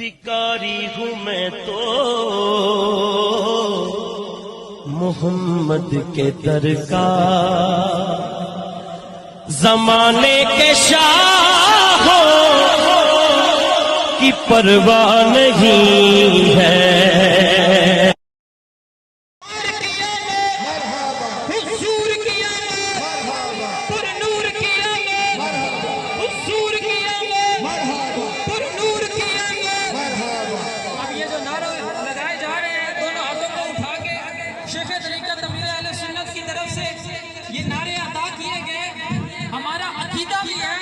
بھکاری ہوں میں تو محمد کے در کا، زمانے کے شاہوں کی پرواہ نہیں ہے۔ شیخ طریقت امیر اہل سنت کی طرف سے یہ نعرے عطا کیے گئے، ہمارا عقیدہ بھی ہے،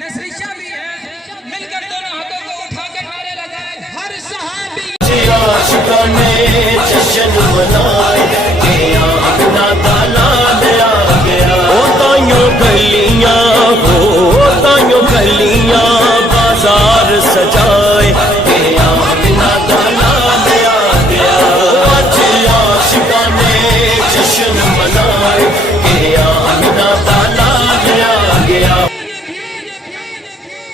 نظریہ بھی ہے، مل کر دونوں ہاتھوں کو اٹھا کے نعرے لگائے۔ ہر صحابی عاشقانے جشن منائے کہ آمنہ کا لال آ گیا، تائیوں گلیاں تائیوں گلیاں بازار سجائے کہ آمنہ کا لال آ گیا، عاشقانے جشن منائے کہ آمنہ کا لال آ گیا۔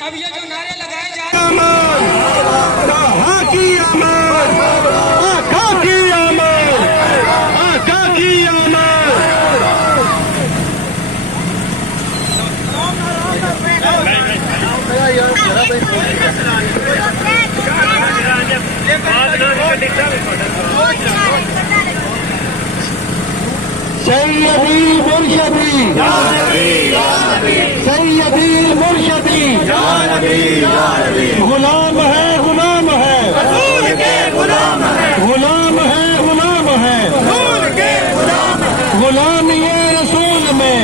اب یہ جو نعرے لگائے جا رہے سیدی مرشدی سیدی مرشدی غلام ہے غلام ہے غلام ہے غلام ہے غلامی رسول میں